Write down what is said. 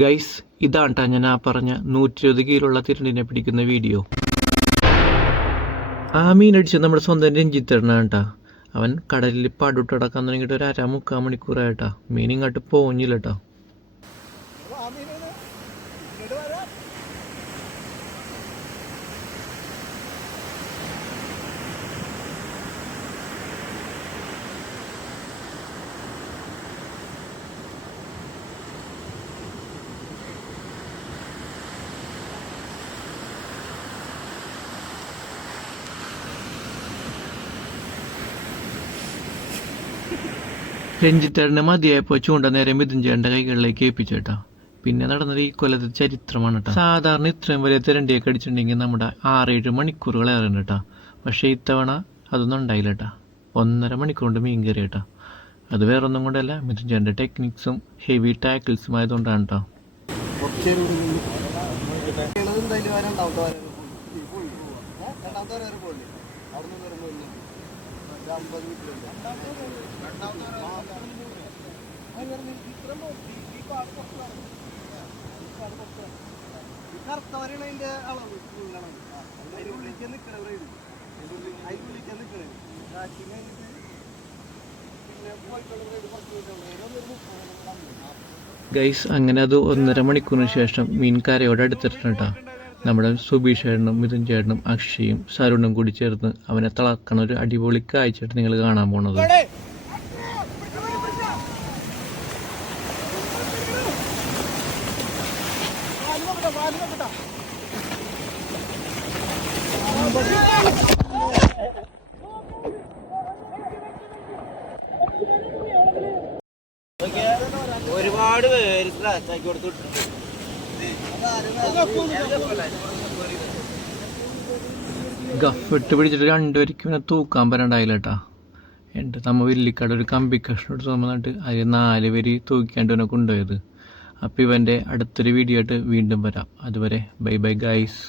Guys, ഇതാണ്ടാ ഞാൻ ആ പറഞ്ഞ 120 കിലോയുള്ള തിരണ്ടിനെ പിടിക്കുന്ന വീഡിയോ. ആ മീനടിച്ച് നമ്മുടെ സ്വന്തം രഞ്ജിത്തേട്ടനാണ്. അവൻ കടലിൽ പടുട്ട് കിടക്കാൻ തുടങ്ങിയിട്ട് ഒരു 3/4 മണിക്കൂറായിട്ടാ. മീൻ ഇങ്ങോട്ട് പോഞ്ഞില്ലട്ടാ. രഞ്ജിത്തേട്ടനെ മതിയായപ്പോ ചൂണ്ട നേരെ മിഥുൻ ചേട്ടൻ്റെ കൈകളിലേക്ക് ഏൽപ്പിച്ചേട്ടാ. പിന്നെ നടന്നത് ഈ കൊല്ലത്തെ ചരിത്രമാണ് കേട്ടോ. സാധാരണ ഇത്രയും വലിയ തിരണ്ടിയൊക്കെ അടിച്ചിട്ടുണ്ടെങ്കിൽ നമ്മുടെ 6-7 മണിക്കൂറുകൾ ഏറുണ്ട് കേട്ടോ. പക്ഷേ ഇത്തവണ അതൊന്നും ഉണ്ടായില്ല കേട്ടോ. 1.5 മണിക്കൂർ കൊണ്ട് മീൻ കയറി കേട്ടോ. അത് വേറൊന്നും കൊണ്ടല്ല, മിഥുൻ ചേട്ടൻ്റെ ടെക്നിക്സും ഹെവി ടാക്കിൾസും ആയതുകൊണ്ടാണ് കേട്ടോ. ഗൈസ്, അങ്ങനെ അത് 1.5 മണിക്കൂറിന് ശേഷം മീൻ കരയോട് അടുത്തിട്ടുണ്ട്. നമ്മുടെ സുബീഷ് ചേട്ടനും മിഥുൻ ചേട്ടനും അക്ഷയും സരുണും കൂടി ചേർന്ന് അവനെ തിളക്കണ ഒരു അടിപൊളി കാഴ്ചയായിട്ട് നിങ്ങൾ കാണാൻ പോണത്. ഒരുപാട് പേര് സ്ക്രാച്ചാക്കി കൊടുത്തു. ഗഫിട്ട് പിടിച്ചിട്ട് രണ്ടുപേർക്കും ഇവനെ തൂക്കാൻ പറ്റണ്ടായില്ല കേട്ടാ. എൻ്റെ നമ്മ വെല്ലിക്കാട് ഒരു കമ്പി കഷ്ണം എടുത്ത് തന്നിട്ട് അതിൽ 4 പേര് തൂക്കിയാണ്ട് ഇവനെ കൊണ്ടുപോയത്. അപ്പോൾ ഇവൻ്റെ അടുത്തൊരു വീഡിയോ ആയിട്ട് വീണ്ടും വരാം. അതുവരെ ബൈ ബൈ ഗൈസ്.